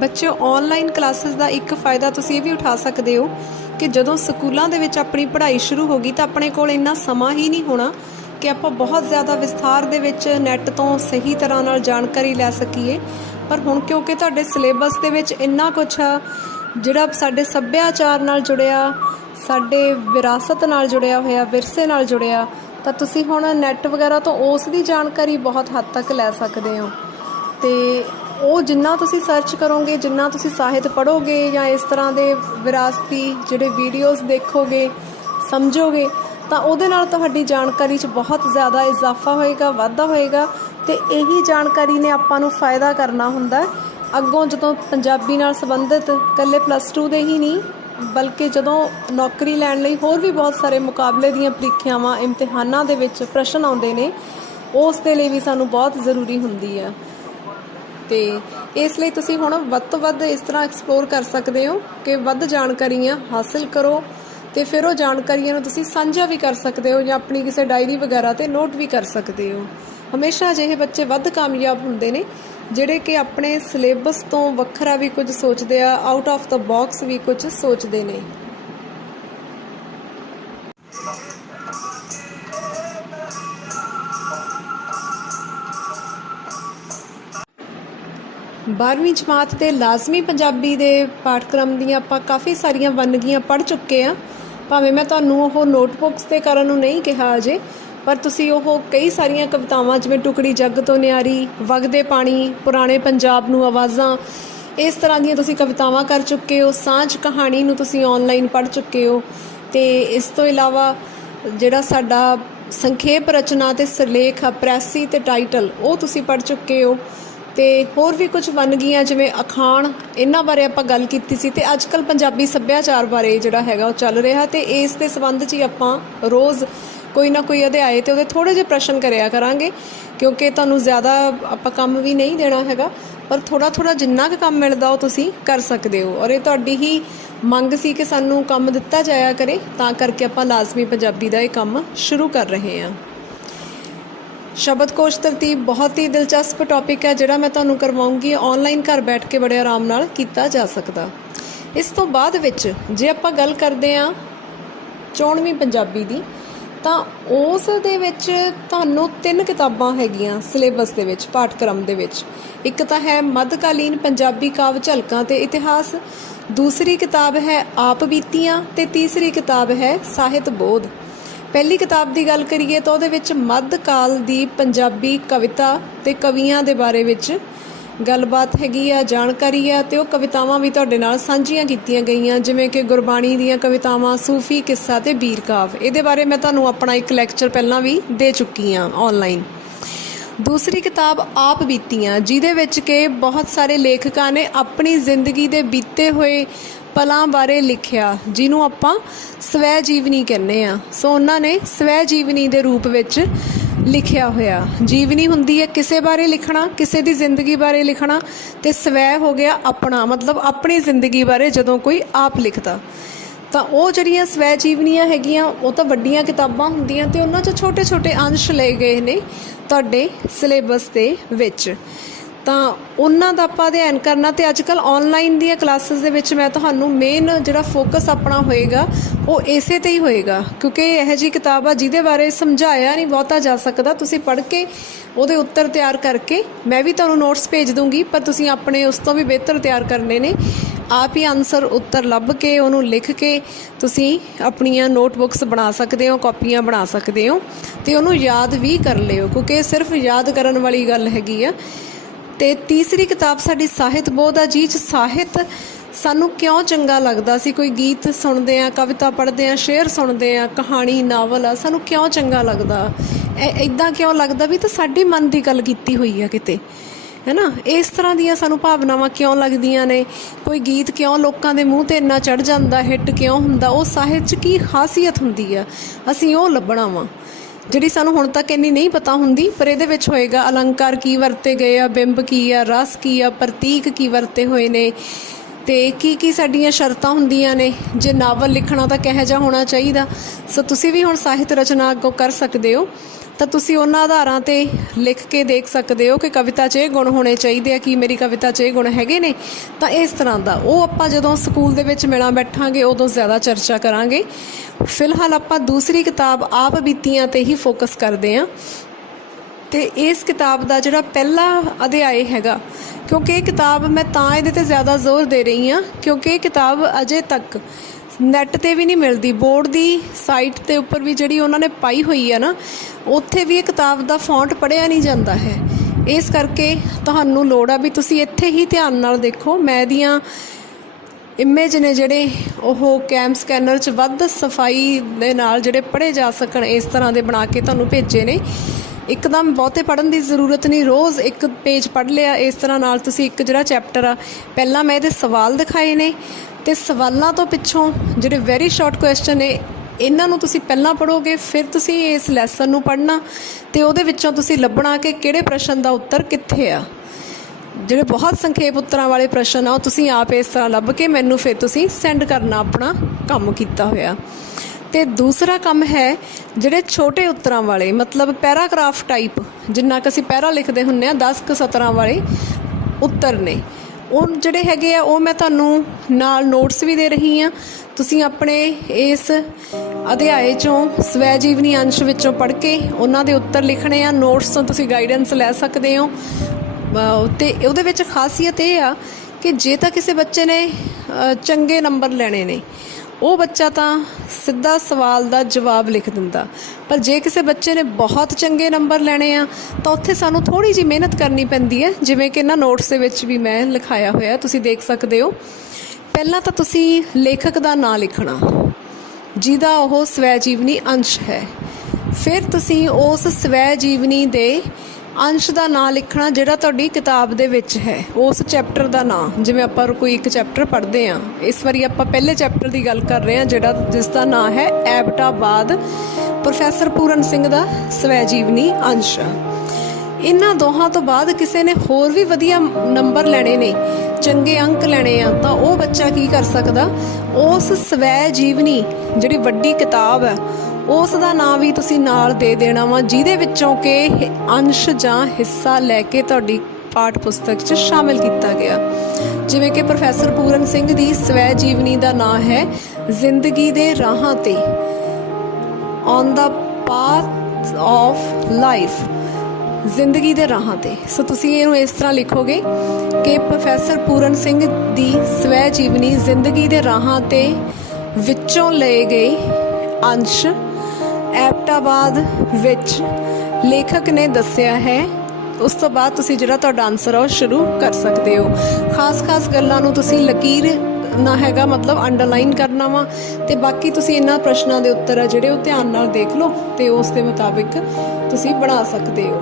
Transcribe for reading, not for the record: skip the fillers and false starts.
ਬੱਚਿਓ online classes ਦਾ ਇੱਕ ਫਾਇਦਾ ਤੁਸੀਂ ਇਹ ਵੀ ਉਠਾ ਸਕਦੇ ਹੋ ਕਿ ਜਦੋਂ ਸਕੂਲਾਂ ਦੇ ਵਿੱਚ ਆਪਣੀ ਪੜ੍ਹਾਈ ਸ਼ੁਰੂ ਹੋ ਗਈ ਤਾਂ ਆਪਣੇ ਕੋਲ ਇੰਨਾ ਸਮਾਂ ਹੀ ਨਹੀਂ ਹੋਣਾ ਕਿ ਆਪਾਂ ਬਹੁਤ ਜ਼ਿਆਦਾ ਵਿਸਥਾਰ ਦੇ ਵਿੱਚ ਨੈੱਟ ਤੋਂ ਸਹੀ ਤਰ੍ਹਾਂ ਨਾਲ ਜਾਣਕਾਰੀ ਲੈ ਸਕੀਏ। ਪਰ ਹੁਣ ਕਿਉਂਕਿ ਤੁਹਾਡੇ ਸਿਲੇਬਸ ਦੇ ਵਿੱਚ ਇੰਨਾ ਕੁਛ ਆ ਜਿਹੜਾ ਸਾਡੇ ਸੱਭਿਆਚਾਰ ਨਾਲ ਜੁੜਿਆ, ਸਾਡੇ ਵਿਰਾਸਤ ਨਾਲ ਜੁੜਿਆ ਹੋਇਆ, ਵਿਰਸੇ ਨਾਲ ਜੁੜਿਆ, ਤਾਂ ਤੁਸੀਂ ਹੁਣ ਨੈੱਟ ਵਗੈਰਾ ਤੋਂ ਉਸ ਦੀ ਜਾਣਕਾਰੀ ਬਹੁਤ ਹੱਦ ਤੱਕ ਲੈ ਸਕਦੇ ਹੋ। ਤੇ ਉਹ ਜਿੰਨਾ ਤੁਸੀਂ ਸਰਚ ਕਰੋਗੇ, ਜਿੰਨਾ ਤੁਸੀਂ ਸਾਹਿਤ ਪੜ੍ਹੋਗੇ ਜਾਂ ਇਸ ਤਰ੍ਹਾਂ ਦੇ ਵਿਰਾਸਤੀ ਜਿਹੜੇ ਵੀਡੀਓਜ਼ ਦੇਖੋਗੇ, ਸਮਝੋਗੇ, ਤਾਂ ਉਹਦੇ ਨਾਲ ਤੁਹਾਡੀ ਜਾਣਕਾਰੀ 'ਚ ਬਹੁਤ ਜ਼ਿਆਦਾ ਇਜ਼ਾਫਾ ਹੋਏਗਾ, ਵਾਧਾ ਹੋਏਗਾ। ਅਤੇ ਇਹੀ ਜਾਣਕਾਰੀ ਨੇ ਆਪਾਂ ਨੂੰ ਫਾਇਦਾ ਕਰਨਾ ਹੁੰਦਾ ਅੱਗੋਂ, ਜਦੋਂ ਪੰਜਾਬੀ ਨਾਲ ਸੰਬੰਧਿਤ ਇਕੱਲੇ +2 ਦੇ ਹੀ ਨਹੀਂ ਬਲਕਿ ਜਦੋਂ ਨੌਕਰੀ ਲੈਣ ਲਈ ਹੋਰ ਵੀ ਬਹੁਤ ਸਾਰੇ ਮੁਕਾਬਲੇ ਦੀਆਂ ਪ੍ਰੀਖਿਆਵਾਂ, ਇਮਤਿਹਾਨਾਂ ਦੇ ਵਿੱਚ ਪ੍ਰਸ਼ਨ ਆਉਂਦੇ ਨੇ, ਉਸ ਦੇ ਲਈ ਵੀ ਸਾਨੂੰ ਬਹੁਤ ਜ਼ਰੂਰੀ ਹੁੰਦੀ ਆ। ਅਤੇ ਇਸ ਲਈ ਤੁਸੀਂ ਹੁਣ ਵੱਧ ਤੋਂ ਵੱਧ ਇਸ ਤਰ੍ਹਾਂ ਐਕਸਪਲੋਰ ਕਰ ਸਕਦੇ ਹੋ ਕਿ ਵੱਧ ਜਾਣਕਾਰੀਆਂ ਹਾਸਿਲ ਕਰੋ ਅਤੇ ਫਿਰ ਉਹ ਜਾਣਕਾਰੀਆਂ ਨੂੰ ਤੁਸੀਂ ਸਾਂਝਾ ਵੀ ਕਰ ਸਕਦੇ ਹੋ ਜਾਂ ਆਪਣੀ ਕਿਸੇ ਡਾਇਰੀ ਵਗੈਰਾ 'ਤੇ ਨੋਟ ਵੀ ਕਰ ਸਕਦੇ ਹੋ। ਹਮੇਸ਼ਾ ਅਜਿਹੇ ਬੱਚੇ ਵੱਧ ਕਾਮਯਾਬ ਹੁੰਦੇ ਨੇ ਜਿਹੜੇ ਕਿ ਆਪਣੇ ਸਿਲੇਬਸ ਤੋਂ ਵੱਖਰਾ ਵੀ ਕੁਝ ਸੋਚਦੇ ਆ, ਆਊਟ ਆਫ ਦਾ ਬਾਕਸ ਵੀ ਕੁਝ ਸੋਚਦੇ ਨੇ। ਬਾਰ੍ਹਵੀਂ ਜਮਾਤ ਦੇ ਲਾਜ਼ਮੀ ਪੰਜਾਬੀ ਦੇ ਪਾਠਕ੍ਰਮ ਦੀਆਂ ਆਪਾਂ ਕਾਫੀ ਸਾਰੀਆਂ ਵੰਨਗੀਆਂ ਪੜ੍ਹ ਚੁੱਕੇ ਹਾਂ। ਭਾਵੇਂ ਮੈਂ ਤੁਹਾਨੂੰ ਉਹ ਨੋਟਬੁੱਕਸ 'ਤੇ ਕਰਨ ਨੂੰ ਨਹੀਂ ਕਿਹਾ ਅਜੇ, ਪਰ ਤੁਸੀਂ ਉਹ ਕਈ ਸਾਰੀਆਂ ਕਵਿਤਾਵਾਂ ਜਿਵੇਂ ਟੁਕੜੀ ਜੱਗ ਤੋਂ ਨਿਆਰੀ, ਵਗਦੇ ਪਾਣੀ, ਪੁਰਾਣੇ ਪੰਜਾਬ ਨੂੰ ਆਵਾਜ਼ਾਂ, ਇਸ ਤਰ੍ਹਾਂ ਦੀਆਂ ਤੁਸੀਂ ਕਵਿਤਾਵਾਂ ਕਰ ਚੁੱਕੇ ਹੋ। ਸਾਂਝ ਕਹਾਣੀ ਨੂੰ ਤੁਸੀਂ ਆਨਲਾਈਨ ਪੜ੍ਹ ਚੁੱਕੇ ਹੋ। ਅਤੇ ਇਸ ਤੋਂ ਇਲਾਵਾ ਜਿਹੜਾ ਸਾਡਾ ਸੰਖੇਪ ਰਚਨਾ ਅਤੇ ਸਿਰਲੇਖ ਆ, ਪ੍ਰੈਸੀ ਅਤੇ ਟਾਈਟਲ, ਉਹ ਤੁਸੀਂ ਪੜ੍ਹ ਚੁੱਕੇ ਹੋ। ਅਤੇ ਹੋਰ ਵੀ ਕੁਝ ਵੰਨਗੀਆਂ ਜਿਵੇਂ ਅਖਾਣ, ਇਹਨਾਂ ਬਾਰੇ ਆਪਾਂ ਗੱਲ ਕੀਤੀ ਸੀ। ਅਤੇ ਅੱਜ ਕੱਲ੍ਹ ਪੰਜਾਬੀ ਸੱਭਿਆਚਾਰ ਬਾਰੇ ਜਿਹੜਾ ਹੈਗਾ ਉਹ ਚੱਲ ਰਿਹਾ, ਅਤੇ ਇਸ ਦੇ ਸੰਬੰਧ 'ਚ ਹੀ ਆਪਾਂ ਰੋਜ਼ ਕੋਈ ਨਾ ਕੋਈ ਅਧਿਆਏ ਅਤੇ ਉਹਦੇ ਥੋੜ੍ਹੇ ਜਿਹੇ ਪ੍ਰਸ਼ਨ ਕਰਿਆ ਕਰਾਂਗੇ, ਕਿਉਂਕਿ ਤੁਹਾਨੂੰ ਜ਼ਿਆਦਾ ਆਪਾਂ ਕੰਮ ਵੀ ਨਹੀਂ ਦੇਣਾ ਹੈਗਾ, ਪਰ ਥੋੜ੍ਹਾ ਜਿੰਨਾ ਕੁ ਕੰਮ ਮਿਲਦਾ ਉਹ ਤੁਸੀਂ ਕਰ ਸਕਦੇ ਹੋ। ਔਰ ਇਹ ਤੁਹਾਡੀ ਹੀ ਮੰਗ ਸੀ ਕਿ ਸਾਨੂੰ ਕੰਮ ਦਿੱਤਾ ਜਾਇਆ ਕਰੇ, ਤਾਂ ਕਰਕੇ ਆਪਾਂ ਲਾਜ਼ਮੀ ਪੰਜਾਬੀ ਦਾ ਇਹ ਕੰਮ ਸ਼ੁਰੂ ਕਰ ਰਹੇ ਹਾਂ। ਸ਼ਬਦਕੋਸ਼ ਤਰਤੀਬ ਬਹੁਤ ਹੀ ਦਿਲਚਸਪ ਟੌਪਿਕ ਹੈ ਜਿਹੜਾ ਮੈਂ ਤੁਹਾਨੂੰ ਕਰਵਾਉਂਗੀ। ਆਨਲਾਈਨ ਘਰ ਬੈਠ ਕੇ ਬੜੇ ਆਰਾਮ ਨਾਲ ਕੀਤਾ ਜਾ ਸਕਦਾ। ਇਸ ਤੋਂ ਬਾਅਦ ਵਿੱਚ ਜੇ ਆਪਾਂ ਗੱਲ ਕਰਦੇ ਹਾਂ 94ਵੀਂ ਪੰਜਾਬੀ ਦੀ, ਤਾਂ ਉਸ ਦੇ ਵਿੱਚ ਤੁਹਾਨੂੰ 3 ਕਿਤਾਬਾਂ ਹੈਗੀਆਂ ਸਿਲੇਬਸ ਦੇ ਵਿੱਚ, ਪਾਠਕ੍ਰਮ ਦੇ ਵਿੱਚ। ਇੱਕ ਤਾਂ ਹੈ ਮੱਧਕਾਲੀਨ ਪੰਜਾਬੀ ਕਾਵਿ ਝਲਕਾਂ ਅਤੇ ਇਤਿਹਾਸ, ਦੂਸਰੀ ਕਿਤਾਬ ਹੈ ਆਪ ਬੀਤੀਆਂ, ਅਤੇ ਤੀਸਰੀ ਕਿਤਾਬ ਹੈ ਸਾਹਿਤ ਬੋਧ। ਪਹਿਲੀ ਕਿਤਾਬ ਦੀ ਗੱਲ ਕਰੀਏ ਤਾਂ ਉਹਦੇ ਵਿੱਚ ਮੱਧਕਾਲ ਦੀ ਪੰਜਾਬੀ ਕਵਿਤਾ ਅਤੇ ਕਵੀਆਂ ਦੇ ਬਾਰੇ ਵਿੱਚ ਗੱਲਬਾਤ ਹੈਗੀ ਆ, ਜਾਣਕਾਰੀ ਆ, ਅਤੇ ਉਹ ਕਵਿਤਾਵਾਂ ਵੀ ਤੁਹਾਡੇ ਨਾਲ ਸਾਂਝੀਆਂ ਕੀਤੀਆਂ ਗਈਆਂ, ਜਿਵੇਂ ਕਿ ਗੁਰਬਾਣੀ ਦੀਆਂ ਕਵਿਤਾਵਾਂ, ਸੂਫੀ ਕਿੱਸਾ ਅਤੇ ਬੀਰ ਕਾਵਿ। ਇਹਦੇ ਬਾਰੇ ਮੈਂ ਤੁਹਾਨੂੰ ਆਪਣਾ ਇੱਕ ਲੈਕਚਰ ਪਹਿਲਾਂ ਵੀ ਦੇ ਚੁੱਕੀ ਹਾਂ ਆਨਲਾਈਨ। ਦੂਸਰੀ ਕਿਤਾਬ ਆਪ ਬੀਤੀਆਂ, ਜਿਹਦੇ ਵਿੱਚ ਕਿ ਬਹੁਤ ਸਾਰੇ ਲੇਖਕਾਂ ਨੇ ਆਪਣੀ ਜ਼ਿੰਦਗੀ ਦੇ ਬੀਤੇ ਹੋਏ ਪਲਾਂ ਬਾਰੇ ਲਿਖਿਆ, ਜਿਹਨੂੰ ਆਪਾਂ ਸਵੈ ਜੀਵਨੀ ਕਹਿੰਦੇ ਹਾਂ। ਸੋ ਉਹਨਾਂ ਨੇ ਸਵੈ ਜੀਵਨੀ ਦੇ ਰੂਪ ਵਿੱਚ ਲਿਖਿਆ ਹੋਇਆ। ਜੀਵਨੀ ਹੁੰਦੀ ਹੈ ਕਿਸੇ ਬਾਰੇ ਲਿਖਣਾ, ਕਿਸੇ ਦੀ ਜ਼ਿੰਦਗੀ ਬਾਰੇ ਲਿਖਣਾ, ਅਤੇ ਸਵੈ ਹੋ ਗਿਆ ਆਪਣਾ, ਮਤਲਬ ਆਪਣੀ ਜ਼ਿੰਦਗੀ ਬਾਰੇ ਜਦੋਂ ਕੋਈ ਆਪ ਲਿਖਦਾ। ਤਾਂ ਉਹ ਜਿਹੜੀਆਂ ਸਵੈ ਜੀਵਨੀਆਂ ਹੈਗੀਆਂ ਉਹ ਤਾਂ ਵੱਡੀਆਂ ਕਿਤਾਬਾਂ ਹੁੰਦੀਆਂ, ਅਤੇ ਉਹਨਾਂ 'ਚ ਛੋਟੇ ਛੋਟੇ ਅੰਸ਼ ਲਏ ਗਏ ਨੇ ਤੁਹਾਡੇ ਸਿਲੇਬਸ ਦੇ ਵਿੱਚ। ਤਾਂ ਉਹਨਾਂ ਦਾ ਆਪਾਂ ਅਧਿਐਨ ਕਰਨਾ। ਅਤੇ ਅੱਜ ਕੱਲ੍ਹ ਆਨਲਾਈਨ ਦੀਆਂ ਕਲਾਸਿਸ ਦੇ ਵਿੱਚ ਮੈਂ ਤੁਹਾਨੂੰ ਮੇਨ ਜਿਹੜਾ ਫੋਕਸ ਆਪਣਾ ਹੋਏਗਾ ਉਹ ਇਸੇ 'ਤੇ ਹੀ ਹੋਏਗਾ, ਕਿਉਂਕਿ ਇਹੋ ਜਿਹੀ ਕਿਤਾਬ ਆ ਜਿਹਦੇ ਬਾਰੇ ਸਮਝਾਇਆ ਨਹੀਂ ਬਹੁਤਾ ਜਾ ਸਕਦਾ। ਤੁਸੀਂ ਪੜ੍ਹ ਕੇ ਉਹਦੇ ਉੱਤਰ ਤਿਆਰ ਕਰਕੇ, ਮੈਂ ਵੀ ਤੁਹਾਨੂੰ ਨੋਟਸ ਭੇਜ ਦੂੰਗੀ, ਪਰ ਤੁਸੀਂ ਆਪਣੇ ਉਸ ਤੋਂ ਵੀ ਬਿਹਤਰ ਤਿਆਰ ਕਰਨੇ ਨੇ। ਆਪ ਹੀ ਆਨਸਰ ਉੱਤਰ ਲੱਭ ਕੇ ਉਹਨੂੰ ਲਿਖ ਕੇ ਤੁਸੀਂ ਆਪਣੀਆਂ ਨੋਟਬੁੱਕਸ ਬਣਾ ਸਕਦੇ ਹੋ, ਕਾਪੀਆਂ ਬਣਾ ਸਕਦੇ ਹੋ, ਅਤੇ ਉਹਨੂੰ ਯਾਦ ਵੀ ਕਰ ਲਿਓ, ਕਿਉਂਕਿ ਇਹ ਸਿਰਫ ਯਾਦ ਕਰਨ ਵਾਲੀ ਗੱਲ ਹੈਗੀ ਆ। ਅਤੇ ਤੀਸਰੀ ਕਿਤਾਬ ਸਾਡੀ ਸਾਹਿਤ ਬੋਧ ਆ, ਜਿਹਦੇ 'ਚ ਸਾਹਿਤ ਸਾਨੂੰ ਕਿਉਂ ਚੰਗਾ ਲੱਗਦਾ ਸੀ। ਕੋਈ ਗੀਤ ਸੁਣਦੇ ਹਾਂ, ਕਵਿਤਾ ਪੜ੍ਹਦੇ ਹਾਂ, ਸ਼ੇਅਰ ਸੁਣਦੇ ਹਾਂ, ਕਹਾਣੀ, ਨਾਵਲ ਆ, ਸਾਨੂੰ ਕਿਉਂ ਚੰਗਾ ਲੱਗਦਾ, ਇੱਦਾਂ ਕਿਉਂ ਲੱਗਦਾ ਵੀ ਤਾਂ ਸਾਡੀ ਮਨ ਦੀ ਗੱਲ ਕੀਤੀ ਹੋਈ ਆ ਕਿਤੇ, ਹੈ ਨਾ। ਇਸ ਤਰ੍ਹਾਂ ਦੀਆਂ ਸਾਨੂੰ ਭਾਵਨਾਵਾਂ ਕਿਉਂ ਲੱਗਦੀਆਂ ਨੇ, ਕੋਈ ਗੀਤ ਕਿਉਂ ਲੋਕਾਂ ਦੇ ਮੂੰਹ 'ਤੇ ਇੰਨਾ ਚੜ੍ਹ ਜਾਂਦਾ, ਹਿੱਟ ਕਿਉਂ ਹੁੰਦਾ, ਉਹ ਸਾਹਿਤ 'ਚ ਕੀ ਖਾਸੀਅਤ ਹੁੰਦੀ ਆ, ਅਸੀਂ ਉਹ ਲੱਭਣਾ ਵਾ, ਜਿਹੜੀ ਸਾਨੂੰ ਹੁਣ ਤੱਕ ਇੰਨੀ ਨਹੀਂ ਪਤਾ ਹੁੰਦੀ। ਪਰ ਇਹਦੇ ਵਿੱਚ ਹੋਏਗਾ ਅਲੰਕਾਰ ਕੀ ਵਰਤੇ ਗਏ ਆ, ਬਿੰਬ ਕੀ ਆ, ਰਸ ਕੀ ਆ, ਪ੍ਰਤੀਕ ਕੀ ਵਰਤੇ ਹੋਏ ਨੇ, ਅਤੇ ਕੀ ਸਾਡੀਆਂ ਸ਼ਰਤਾਂ ਹੁੰਦੀਆਂ ਨੇ। ਜੇ ਨਾਵਲ ਲਿਖਣਾ ਤਾਂ ਕਿਹੋ ਜਿਹਾ ਹੋਣਾ ਚਾਹੀਦਾ। ਸੋ ਤੁਸੀਂ ਵੀ ਹੁਣ ਸਾਹਿਤ ਰਚਨਾ ਅੱਗੋਂ ਕਰ ਸਕਦੇ ਹੋ। ਤਾਂ ਤੁਸੀਂ ਉਹਨਾਂ ਆਧਾਰਾਂ 'ਤੇ ਲਿਖ ਕੇ ਦੇਖ ਸਕਦੇ ਹੋ ਕਿ ਕਵਿਤਾ 'ਚ ਇਹ ਗੁਣ ਹੋਣੇ ਚਾਹੀਦੇ ਆ, ਕੀ ਮੇਰੀ ਕਵਿਤਾ 'ਚ ਇਹ ਗੁਣ ਹੈਗੇ ਨੇ। ਤਾਂ ਇਸ ਤਰ੍ਹਾਂ ਦਾ ਉਹ ਆਪਾਂ ਜਦੋਂ ਸਕੂਲ ਦੇ ਵਿੱਚ ਮਿਲਾਂ ਬੈਠਾਂਗੇ ਉਦੋਂ ਜ਼ਿਆਦਾ ਚਰਚਾ ਕਰਾਂਗੇ। ਫਿਲਹਾਲ ਆਪਾਂ ਦੂਸਰੀ ਕਿਤਾਬ ਆਪ ਬੀਤੀਆਂ 'ਤੇ ਹੀ ਫੋਕਸ ਕਰਦੇ ਹਾਂ। ਅਤੇ ਇਸ ਕਿਤਾਬ ਦਾ ਜਿਹੜਾ ਪਹਿਲਾ ਅਧਿਆਇ ਹੈਗਾ, ਕਿਉਂਕਿ ਇਹ ਕਿਤਾਬ ਮੈਂ ਤਾਂ ਇਹਦੇ 'ਤੇ ਜ਼ਿਆਦਾ ਜ਼ੋਰ ਦੇ ਰਹੀ ਹਾਂ ਕਿਉਂਕਿ ਇਹ ਕਿਤਾਬ ਅਜੇ ਤੱਕ ਨੈੱਟ 'ਤੇ ਵੀ ਨਹੀਂ ਮਿਲਦੀ। ਬੋਰਡ ਦੀ ਸਾਈਟ ਦੇ ਉੱਪਰ ਵੀ ਜਿਹੜੀ ਉਹਨਾਂ ਨੇ ਪਾਈ ਹੋਈ ਹੈ ਨਾ, ਉੱਥੇ ਵੀ ਇਹ ਕਿਤਾਬ ਦਾ ਫੌਂਟ ਪੜ੍ਹਿਆ ਨਹੀਂ ਜਾਂਦਾ ਹੈ। ਇਸ ਕਰਕੇ ਤੁਹਾਨੂੰ ਲੋੜ ਆ ਵੀ ਤੁਸੀਂ ਇੱਥੇ ਹੀ ਧਿਆਨ ਨਾਲ ਦੇਖੋ। ਮੈਂ ਇਹਦੀਆਂ ਇਮੇਜ ਨੇ ਜਿਹੜੇ ਉਹ ਕੈਮ ਸਕੈਨਰ 'ਚ ਵੱਧ ਸਫਾਈ ਦੇ ਨਾਲ ਜਿਹੜੇ ਪੜ੍ਹੇ ਜਾ ਸਕਣ ਇਸ ਤਰ੍ਹਾਂ ਦੇ ਬਣਾ ਕੇ ਤੁਹਾਨੂੰ ਭੇਜੇ ਨੇ। ਇੱਕਦਮ ਬਹੁਤੇ ਪੜ੍ਹਨ ਦੀ ਜ਼ਰੂਰਤ ਨਹੀਂ, ਰੋਜ਼ ਇੱਕ ਪੇਜ ਪੜ੍ਹ ਲਿਆ। ਇਸ ਤਰ੍ਹਾਂ ਨਾਲ ਤੁਸੀਂ ਇੱਕ ਜਿਹੜਾ ਚੈਪਟਰ ਆ, ਪਹਿਲਾਂ ਮੈਂ ਇਹਦੇ ਸਵਾਲ ਦਿਖਾਏ ਨੇ ਅਤੇ ਸਵਾਲਾਂ ਤੋਂ ਪਿੱਛੋਂ ਜਿਹੜੇ ਵੈਰੀ ਸ਼ਾਰਟ ਕੁਐਸਚਨ ਨੇ ਇਹਨਾਂ ਨੂੰ ਤੁਸੀਂ ਪਹਿਲਾਂ ਪੜ੍ਹੋਗੇ, ਫਿਰ ਤੁਸੀਂ ਇਸ ਲੈਸਨ ਨੂੰ ਪੜ੍ਹਨਾ ਅਤੇ ਉਹਦੇ ਵਿੱਚੋਂ ਤੁਸੀਂ ਲੱਭਣਾ ਕਿ ਕਿਹੜੇ ਪ੍ਰਸ਼ਨ ਦਾ ਉੱਤਰ ਕਿੱਥੇ ਆ। ਜਿਹੜੇ ਬਹੁਤ ਸੰਖੇਪ ਉੱਤਰਾਂ ਵਾਲੇ ਪ੍ਰਸ਼ਨ ਆ ਉਹ ਤੁਸੀਂ ਆਪ ਇਸ ਤਰ੍ਹਾਂ ਲੱਭ ਕੇ ਮੈਨੂੰ ਫਿਰ ਤੁਸੀਂ ਸੈਂਡ ਕਰਨਾ ਆਪਣਾ ਕੰਮ ਕੀਤਾ ਹੋਇਆ। ਅਤੇ ਦੂਸਰਾ ਕੰਮ ਹੈ ਜਿਹੜੇ ਛੋਟੇ ਉੱਤਰਾਂ ਵਾਲੇ, ਮਤਲਬ ਪੈਰਾਗ੍ਰਾਫ ਟਾਈਪ, ਜਿੰਨਾ ਕੁ ਅਸੀਂ ਪੈਰਾ ਲਿਖਦੇ ਹੁੰਦੇ ਹਾਂ 10 ਕੁ ਸਤਰਾਂ ਵਾਲੇ ਉੱਤਰ ਨੇ, ਉਹ ਜਿਹੜੇ ਹੈਗੇ ਆ ਉਹ ਮੈਂ ਤੁਹਾਨੂੰ ਨਾਲ ਨੋਟਸ ਵੀ ਦੇ ਰਹੀ ਹਾਂ। ਤੁਸੀਂ ਆਪਣੇ ਇਸ ਅਧਿਆਏ 'ਚੋਂ ਸਵੈ ਜੀਵਨੀ ਅੰਸ਼ ਵਿੱਚੋਂ ਪੜ੍ਹ ਕੇ ਉਹਨਾਂ ਦੇ ਉੱਤਰ ਲਿਖਣੇ ਆ। ਨੋਟਸ ਤੋਂ ਤੁਸੀਂ ਗਾਈਡੈਂਸ ਲੈ ਸਕਦੇ ਹੋ। ਅਤੇ ਉਹਦੇ ਵਿੱਚ ਖਾਸੀਅਤ ਇਹ ਆ ਕਿ ਜੇ ਤਾਂ ਕਿਸੇ ਬੱਚੇ ਨੇ ਚੰਗੇ ਨੰਬਰ ਲੈਣੇ ਨੇ, ਉਹ ਬੱਚਾ ਤਾਂ ਸਿੱਧਾ ਸਵਾਲ ਦਾ ਜਵਾਬ ਲਿਖ ਦਿੰਦਾ, ਪਰ ਜੇ ਕਿਸੇ ਬੱਚੇ ਨੇ ਬਹੁਤ ਚੰਗੇ ਨੰਬਰ ਲੈਣੇ ਆ ਤਾਂ ਉੱਥੇ ਸਾਨੂੰ ਥੋੜ੍ਹੀ ਜਿਹੀ ਮਿਹਨਤ ਕਰਨੀ ਪੈਂਦੀ ਹੈ, ਜਿਵੇਂ ਕਿ ਇਹਨਾਂ ਨੋਟਸ ਦੇ ਵਿੱਚ ਵੀ ਮੈਂ ਲਿਖਾਇਆ ਹੋਇਆ, ਤੁਸੀਂ ਦੇਖ ਸਕਦੇ ਹੋ। ਪਹਿਲਾਂ ਤਾਂ ਤੁਸੀਂ ਲੇਖਕ ਦਾ ਨਾਂ ਲਿਖਣਾ ਜਿਹਦਾ ਉਹ ਸਵੈ ਜੀਵਨੀ ਅੰਸ਼ ਹੈ। ਫਿਰ ਤੁਸੀਂ ਉਸ ਸਵੈ ਜੀਵਨੀ ਦੇ ਅੰਸ਼ ਦਾ ਨਾਂ ਲਿਖਣਾ ਜਿਹੜਾ ਤੁਹਾਡੀ ਕਿਤਾਬ ਦੇ ਵਿੱਚ ਹੈ, ਉਸ ਚੈਪਟਰ ਦਾ ਨਾਂ। ਜਿਵੇਂ ਆਪਾਂ ਕੋਈ ਇੱਕ ਚੈਪਟਰ ਪੜ੍ਹਦੇ ਹਾਂ, ਇਸ ਵਾਰੀ ਆਪਾਂ ਪਹਿਲੇ ਚੈਪਟਰ ਦੀ ਗੱਲ ਕਰ ਰਹੇ ਹਾਂ ਜਿਸ ਦਾ ਨਾਂ ਹੈ ਐਬਟਾਬਾਦ, ਪ੍ਰੋਫੈਸਰ ਪੂਰਨ ਸਿੰਘ ਦਾ ਸਵੈ ਜੀਵਨੀ ਅੰਸ਼। ਇਹਨਾਂ ਦੋਹਾਂ ਤੋਂ ਬਾਅਦ ਕਿਸੇ ਨੇ ਹੋਰ ਵੀ ਵਧੀਆ ਨੰਬਰ ਲੈਣੇ ਨੇ, ਚੰਗੇ ਅੰਕ ਲੈਣੇ ਆ, ਤਾਂ ਉਹ ਬੱਚਾ ਕੀ ਕਰ ਸਕਦਾ, ਉਸ ਸਵੈ ਜੀਵਨੀ ਜਿਹੜੀ ਵੱਡੀ ਕਿਤਾਬ ਹੈ ਉਸ ਦਾ ਨਾਂ ਵੀ ਤੁਸੀਂ ਨਾਲ ਦੇ ਦੇਣਾ ਵਾ, ਜਿਹਦੇ ਵਿੱਚੋਂ ਕਿ ਅੰਸ਼ ਜਾਂ ਹਿੱਸਾ ਲੈ ਕੇ ਤੁਹਾਡੀ ਪਾਠ ਪੁਸਤਕ 'ਚ ਸ਼ਾਮਿਲ ਕੀਤਾ ਗਿਆ। ਜਿਵੇਂ ਕਿ ਪ੍ਰੋਫੈਸਰ ਪੂਰਨ ਸਿੰਘ ਦੀ ਸਵੈ ਜੀਵਨੀ ਦਾ ਨਾਂ ਹੈ ਜ਼ਿੰਦਗੀ ਦੇ ਰਾਹਾਂ 'ਤੇ, on the path of life, ਜ਼ਿੰਦਗੀ ਦੇ ਰਾਹਾਂ 'ਤੇ। ਸੋ ਤੁਸੀਂ ਇਹਨੂੰ ਇਸ ਤਰ੍ਹਾਂ ਲਿਖੋਗੇ ਕਿ ਪ੍ਰੋਫੈਸਰ ਪੂਰਨ ਸਿੰਘ ਦੀ ਸਵੈ ਜੀਵਨੀ ਜ਼ਿੰਦਗੀ ਦੇ ਰਾਹਾਂ 'ਤੇ ਵਿੱਚੋਂ ਲਏ ਗਏ ਅੰਸ਼ ਐਬਟਾਬਾਦ ਵਿੱਚ ਲੇਖਕ ਨੇ ਦੱਸਿਆ ਹੈ। ਉਸ ਤੋਂ ਬਾਅਦ ਤੁਸੀਂ ਜਿਹੜਾ ਤੁਹਾਡਾ ਆਨਸਰ ਆ ਉਹ ਸ਼ੁਰੂ ਕਰ ਸਕਦੇ ਹੋ। ਖਾਸ ਗੱਲਾਂ ਨੂੰ ਤੁਸੀਂ ਲਕੀਰ ਨਾ ਹੈਗਾ, ਮਤਲਬ ਅੰਡਰਲਾਈਨ ਕਰਨਾ ਵਾ, ਅਤੇ ਬਾਕੀ ਤੁਸੀਂ ਇਹਨਾਂ ਪ੍ਰਸ਼ਨਾਂ ਦੇ ਉੱਤਰ ਆ ਜਿਹੜੇ ਉਹ ਧਿਆਨ ਨਾਲ ਦੇਖ ਲਓ ਅਤੇ ਉਸ ਦੇ ਮੁਤਾਬਿਕ ਤੁਸੀਂ ਬਣਾ ਸਕਦੇ ਹੋ।